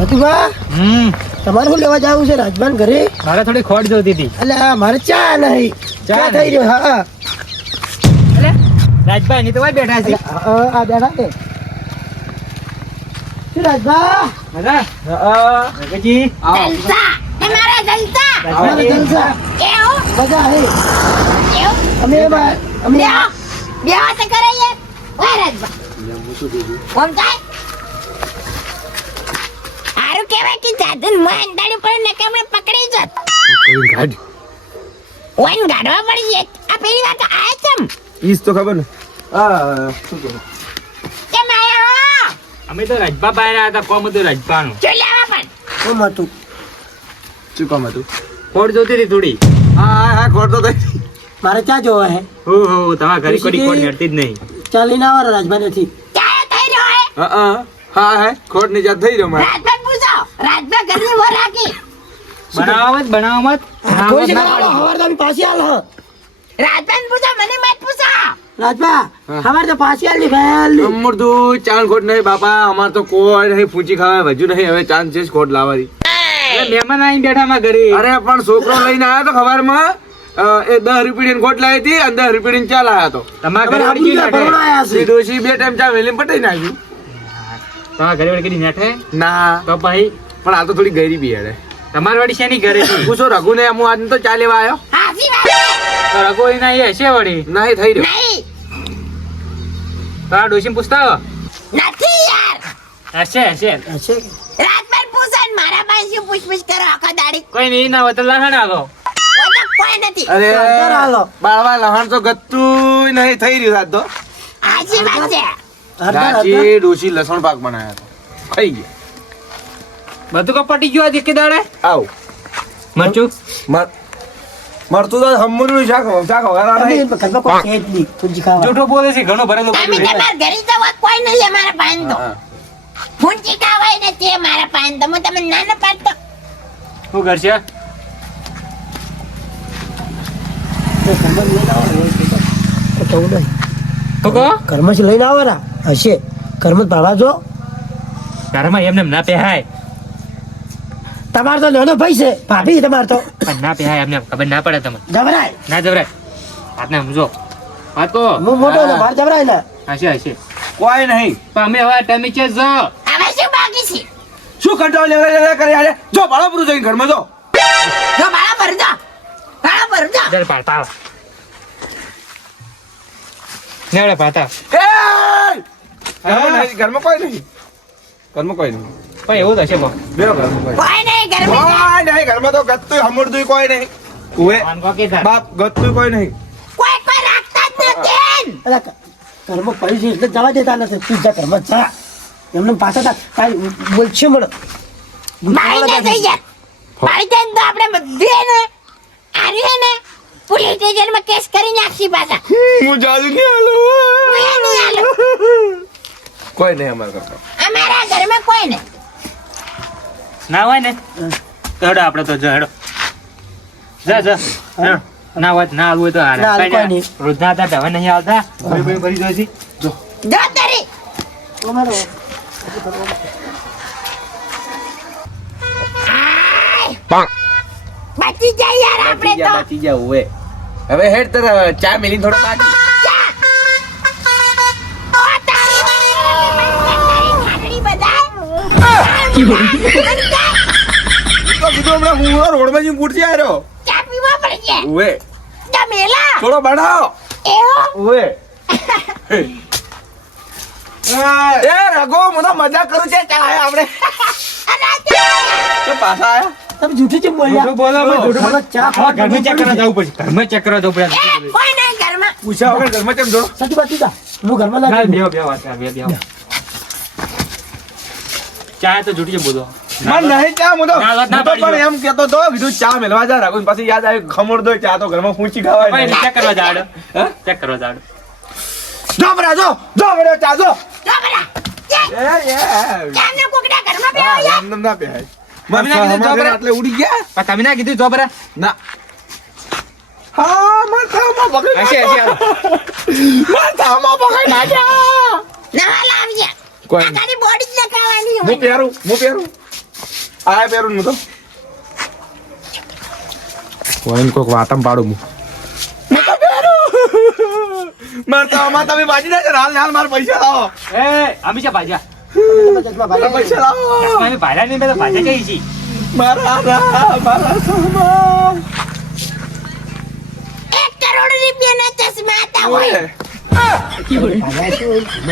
સતીબા તમારે શું લેવા જવું છે રાજભાન ઘરે? મારે થોડી ખોટ જોતી હતી. એટલે મારે ચા નહીં. ચા થઈ રહ્યો. હા એટલે રાજભાઈ ની તો વાય બેઠા છે. આ બેઠા છે શું રાજભા? મજા રઘુજી જલસા તમારા જલસા અમારે જલસા. કેવું મજા આવે. કેવું અમે બ્યાહ તો કરે યાર ઓય રાજબા કોણ કાય આરું કેવાય કે જાદન માન દાડી પર ને કેમણે પકડી જત ઓન ગાડવા પડી છે આ પેલી વાત આય તમ ઈસ તો ખબર ને શું કહે કેમ આયા હો અમે તો રાજભા પાયા હતા. કોમ હતું રાજભાનું. ચોલ્યાવા પણ કોમ હતું. શું કામ હતું? ખોટ જોતી હતી થોડી. હા ખોટ તો થઈ. મારે ચા જોવા હે. હો તમારા ઘરે કોઈ ખોટ નડતી જ નહીં. ચા લઈને આવો રાજભાન નથી. ચાય થઈ રહ્યો હે હા ખોટ ની જાત થઈ રહ્યો મારે. રાજબા પૂછો રાજબા ઘરની વો રાખી બનાવો મત કોઈ છે હવારદાની પાછી આલ હ રાજબા પૂછો મને મત પૂછો રાજભા હવાર તો પાછી આલ ની ભાઈ અમરદું ચાંદ ખોટ નહીં બાપા. અમાર તો કોઈ નહીં પૂછી ખાવા વજુ નહીં. હવે ચાંદ છે ખોટ લાવવાની. મહેમાન આવીને બેઠા માં ઘરે. અરે પણ છોકરો લઈને આવ્યો તો ખબરમાં એ 10 રૂપિયાની ખોટ લાવી હતી અને 10 રૂપિયાની ચા લાવ્યો તો. તમારા ઘરે વળી કેવી નાઠે? એ ડોશી 2 ટાઈમ ચા વેલીને પટાઈ નાખ્યું. તમારા ઘરે વળી કેવી નાઠે? ના તો ભાઈ પણ આ તો થોડી ગઈરી બી હેડે. તમારી વળી શેની ઘરે છે? પૂછો રઘુ ને હું આજ તો ચા લેવા આવ્યો. હાસી વાત તો રઘોઈ ના એ હશે વળી. નહીં થઈ રહ્યો. નહીં તારા ડોશીને પૂછતા હો. નથી યાર હશે હશે રાજબા પૂછો ને મારા પાસે પૂછપૂછ કરો આખા દાડી કોઈ નહીં ના હોય તો લખણ આગો. ઓતો કોઈ નથી અરે અંદર હાલો. બાળવા લહાણ તો ગતું નહીં થઈ રહ્યું આજ તો. હાચી વાત છે રાચી ડોશી લસણ પાક બનાવ્યા તો ખાઈ ગયા. બધું કપટી ગયું આ દીકી દાડે. આવ મરચું મરતું તો હમુરનું શાક વગાડવા નહીં. ઘરમાં કોઈ છે જ નહીં. તુજી ખાવા જૂઠો બોલે છે ઘણું ભરેલું તમે પડ્યું છે. તમારા ઘરે જવા કોઈ નહીં અમારા પાસે તો હા. ફૂંચી ખાવાય નથી અમારા પાસે તો હું તમે નાનો પાડતો શું કરશે? તો ઘરમાં લઈને આવો ને એવું કહેતા. તો થવું નહીં. શું કહો? ઘરમાં જ લઈને આવો રા હશે ઘરમાં જ ભાડવા જો. ઘરમાં એમને ના પહેરાય. તમારે તો નાનો ભાઈ છે ભાભી તમારે તો પણ ના પહેરાય એમને ખબર ના પડે તમને. જબરાય. ના જબરાય. આપને સમજો વાત કહો. હું મોટો ને મારે જબરાય ને. હશે કોઈ નહીં. પણ અમે હવે તમે છે જો હવે શું બાકી છે શું કંટાળો લેવા કરે યાર. જો ભાડો પૂરું જઈને ઘરમાં જો. જો બાળા ભરજો દર પાડતા નેવડે પાડતા ઘરમાં કોઈ નહીં. ઘરમાં કોઈ નહીં. પણ એવું તો હશે બહુ. બેહો ઘરમાં કોઈ કોઈ નહીં ઘરમાં કોઈ નહીં. ઘરમાં તો ગત્તું હમુરતું કોઈ નહીં. ઉવે આનકો કે થાય. બાપ ગત્તું કોઈ નહીં. કોઈ રાખતા જ નથી અલા ઘરમાં પડ્યું છે એટલે જવા દેતા નથી. તું જા ઘરમાં જા. એમને પાછા તા કાંઈ બોલશે મળે. બાળીને થઈ જાય બાળી જાય તો આપણે બધે ને આર્ય ને પોલીસ સ્ટેશનમાં કેસ કરી નાખશી પાછા હું જાદુ નહીં હાલો. હું એ નહીં હાલું. કોઈ નહીં અમારા ઘરમાં. અમારા ઘરમાં કોઈ નહીં ના હોય ને તો હેડો આપણે તો હેડો જા હેડો. ના હોય તો ના આવવું હોય તો ના, હારે. કોઈ નહીં. રોજના હતા હવે નહીં આવતા. ભરી જોઈશી. જો તારી અમારો બચી જાય યાર આપણે તો બચી જા ઉવે. હવે હેડ તર ચા મેલી થોડો બાકી. ઓ તારી ખાટડી બધાય તો કીધું હમણાં હું રોડમાં જઈને પૂછતી આવ્યો. ચા પીવા પડશે ઉવે તો મેલા થોડો બનાવો. એવો ઉવે એ રઘો મને મજા કરું છે. ચા આયા આપણે તો પાછા આયા. તમે જૂઠું કેમ બોલ્યા? જૂઠું બોલો, અમે જૂઠું બોલો. ચા હા, ઘરમાં ચેક કરવા જવું પડશે. ઘરમાં ચેક કરવા જવું પડે. કોઈ નહીં ઘરમાં પૂછ્યા વગર ઘરમાં કેમ જો. સાચી વાત કીધા. હું ઘરમાં ના, લાગી. બેહો વાત કર, બેહો. ચા તો જૂઠી છે બોલો. મને નહીં ચા હું તો ના, વાત ના હું તો પણ પાડી એમ કેતો તો કીધું ચા મેલવા જા રાખું પછી યાદ આવ્યું ખમણ દો ચા તો ઘરમાં પૂછી ખાવાય ભાઈ, નહીં. ચેક કરવા જાડો. હે? ચેક કરવા જાડો. જો બરા જો બરા ચા જો. જો પેલા એ ચાને કોકડા ઘરમાં બેહો યાર આમ નામ ના પહેરાય. મને ના કીધું જો બરા. આટલે ઉડી ગયા પણ તમે ના કીધું જો બરા. ના હા માથામાં પકડી હશે, હશે, હાલો. માથામાં પકડી નાખ્યા. નવા લાવજે કોઈ આ તારી બોડી જ નખાવાની હું પહેરું આ પહેરું હું તો કોઈને કોઈક વાતમ પાડું હું મારતા તમે બાજી ના હાલ હાલ મારા પૈસા લાવો એ અમે છે ભાજા ચશ્મા પૈસા લાવો અમે ભાડા નહીં બધા ભાજા કઈ છી મારા સામાન 1 કરોડ રૂપિયાના ચશ્મા હતા હોય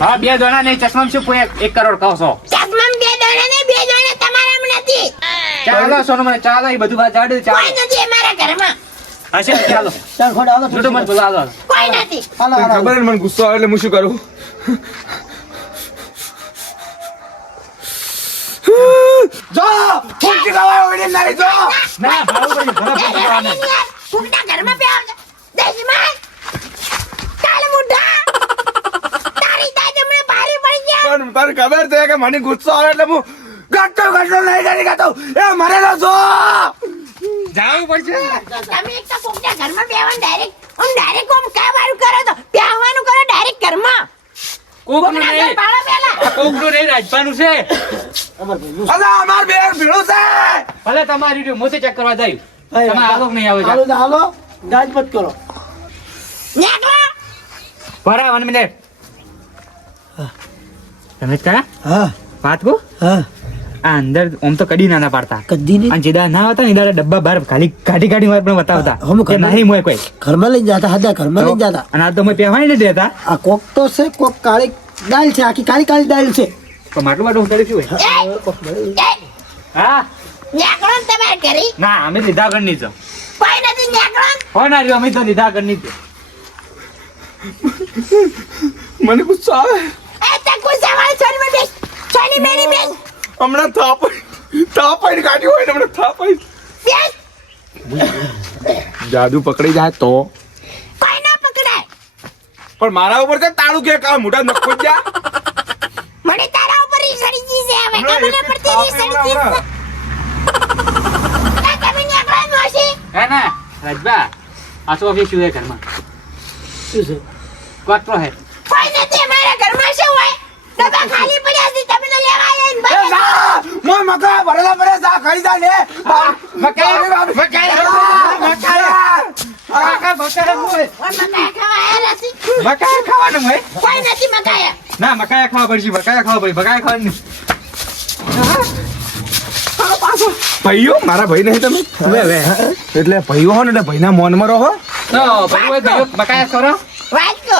હા 2 દોણા નહીં ચશ્મા શું 1 કરોડ કહો છો ચશ્મામાં 2 દાણા ને 2 દાણા તમારામાં નથી ચાલો સોનું મને ચાલો એ બધું વાત જાડે ચાલો કોઈ નથી અમારા ઘરમાં હશે ને ચાલો ચાલ ખોડા હાલો છૂટો મત બોલો હાલો કોઈ નથી હાલો હાલો ખબર ને મને ગુસ્સો આવે એટલે હું શું કરું જો ફૂટી ગવાય ઓડી નહીં જો ના ભાડું કરી ઘણા પૈસા કરવાના. ફૂટના ઘરમાં બે આવજો દેશમાં કાલે મુઢા તારી દાદા મને ભારે પડી ગયા પણ તને ખબર છે કે મને ગુસ્સો આવે એટલે હું ગટ્ટો નહીં કરી ગાતો એ મરેલો છો જાવું પડશે તમે એક તો ફૂટના ઘરમાં બેવાનું ડાયરેક્ટ ઓમ કા વાળું કરો તો બેહવાનું કરો ડાયરેક્ટ ઘરમાં કોકનું ફૂટના ઘર નહીં પાડો પેલા કોકનું નહીં રાજપાનું છે અલા અમાર બે ભીડું છે ભલે તમારી રીતે મોતે ચેક કરવા જાય તમે આલો કે નહીં આવે હાલો તો હાલો ગાજપત કરો નીકળો ભરા 1 મિનિટ તમે કા હા વાત કો હા આ અંદર ઓમ તો કડી ના પાડતા કદી નહીં અને જેદા ના હતા ને એના ડબ્બા બહાર ખાલી કાઢી હોય પણ બતાવતા હમ કે નહીં મોય કોઈ ઘરમાં લઈને જતા હતા ઘરમાં લઈને જતા અને આ તો મેં પહેવાય ને દેતા આ કોક તો છે કોક કાળી દાલ છે આખી કાળી દાલ છે તો માટલું માટલું ઉતારી શું હોય હા નીકળો ને તમારે ઘરે ના અમે લીધા કર નહીં છો કોઈ નથી નીકળો હોય ના રહ્યો અમે તો લીધા કર નહીં મને ગુસ્સો આવે એ તકુ સવાલ છોડી માં બેસ છોડી મેરી બેસ હમણાં થાપાઈ કાઢી હોય ને હમણાં થાપાઈ બેસ જાદુ પકડી જાય તો કોઈ ના પકડાય પણ મારા ઉપર તો તાળું કે કા મોટા નખો જ જા મને તારા ઉપર ઈ સડી જી છે હવે હમણાં મને પડતી ઈ સડી જી છે એ તમે નીકળો મોસી હે ને રાજબા આ તો ઓફિસ શું છે ઘરમાં શું છે કોટરો હે કોઈ નથી અમારા ઘરમાં શું હોય ડબ્બા ખાલી પડ્યા છે તમે તો લેવા આયા ને એ જા મો મકા ભરેલા પડે જા ખાઈ જા લે મકાયા મકાયા ખાવાનું હોય કોઈ નથી મકાયા ના મકાયા ખાવા પડશે મકાયા ખાવા પડે મકાયા ખાવાનું ભાઈઓ મારા ભાઈ નહીં તમે એટલે ભાઈઓ હો ને એટલે ભાઈના મોનમાં રહો તો ભાઈ હોય ભાઈ મકાયા કરો વાત કો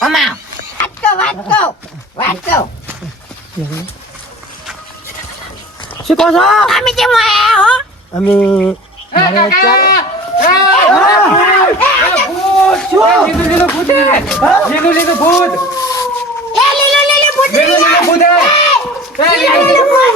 અમા વાત કો શું કહો છો અમે કેમ આયા હો અમે એ કાકા લીલું ભૂત હે લીલું ભૂત એ લીલો ભૂત લીલું ભૂત હે એ લીલું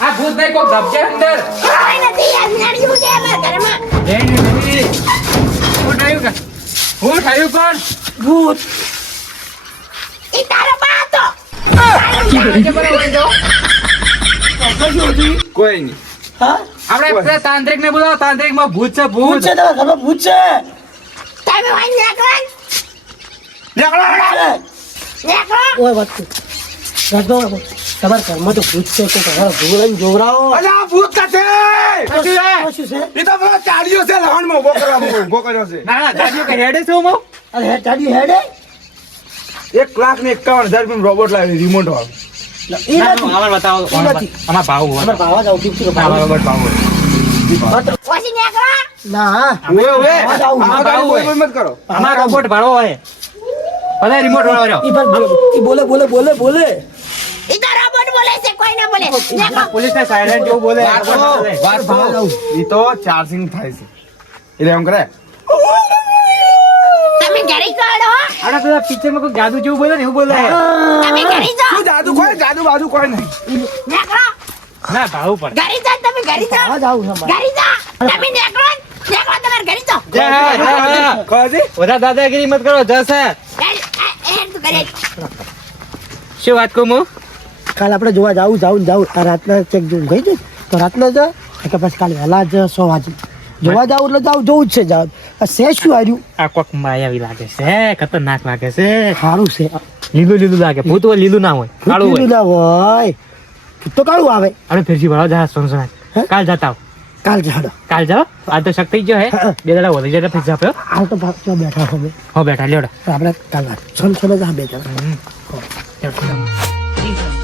આ ભૂત નહીં કોઈ ગપજે અંદર કોઈ નથી યાર નડ્યું છે અમારા ઘરમાં હું થયું કોણ ભૂત ઈ તારો બા હતો કોઈ નહીં હા આપણે પેલા તાંત્રિક ને બોલાવો તાંત્રિક માં ભૂત છે ભૂત ભૂત છે તમારા ઘરમાં ભૂત છે તમે વાઈ નીકળો ઓય વાત કર રાજબા તમારા ઘરમાં તો ભૂત છે તો તમારા ભૂલાને જોવરાવો અલા ભૂત કાતે કશું હે? શું છે એ તો પેલો ચાલ્યો છે લહણમાં ઉભો કર્યો છે ના ના દાદીઓ કે હેડે છે હું અરે હે ચાડી હેડે 1,51,000 રોબોટ લાવી રિમોટ વાળો ઈ નથી અમાર બતાવો ઈ નથી. અમાર ભાવ હોય અમારા ભાવા જાવ ટીપ ના, અમાર રોબોટ ભાવ હોય ઓછી નીકળો ના ઓવે ઓવે આવા જાવ. આ ગાડી બોલ બોલ મત કરો અમાર રોબોટ ભાડો હોય ભલે રિમોટ વાળો રહ્યો ઈ બોલે ઈ તો રોબોટ બોલે છે કોઈ ના બોલે નીકળો પોલીસ ને સાયલેન્ટ જેવું બોલે ઈ તો ચાર્જિંગ થાય છે એટલે એમ કરે તમે ઘરે કાઢો આના પેલા પિક્ચર માં કોઈ જાદુ જેવું બોલે ને એવું બોલે તમે ઘરે જાઓ શું જાદુ બાજુ કોઈ નહીં નીકળો ના ભાવ પડે ઘરે જાઓ તમે ઘરે જાઓ આવા જાવ છે ઘરે જાઓ તમે નીકળો તમારે ઘરે જાઓ કહે બધા દાદાગીરી મત કરો જશે તું ઘરે શું વાત કહું હું કાલે આપણે જોવા જાવું આ રાતના ચેક જોવું ગઈ છે તો રાતના જ કે પછી કાલે વહેલા જ 100 વાગે જોવા જાવ એટલે જોવું જ છે જાવ આ છે શું હાર્યું આ કોક માયાવી લાગે છે ખતરનાક લાગે છે સારું છે લીલું લીલું લાગે ભૂત હોય લીલું ના હોય કાળું હોય લીલું ના હોય ભૂત તો કાળું આવે આપણે ફેરસી વાળા જા સોનસોના હે? કાલ જતા આવ કાલ જાડો કાલ જાઓ આ તો શક્તિ ગયો હે હા. 2 દાડા વધી જાય ફેરસી આપણે હાલ તો ભાગ બેઠા હવે હો બેઠા લ્યોડા આપણે કાલ વાત છોન છોન જ હા બે જણા લેવડા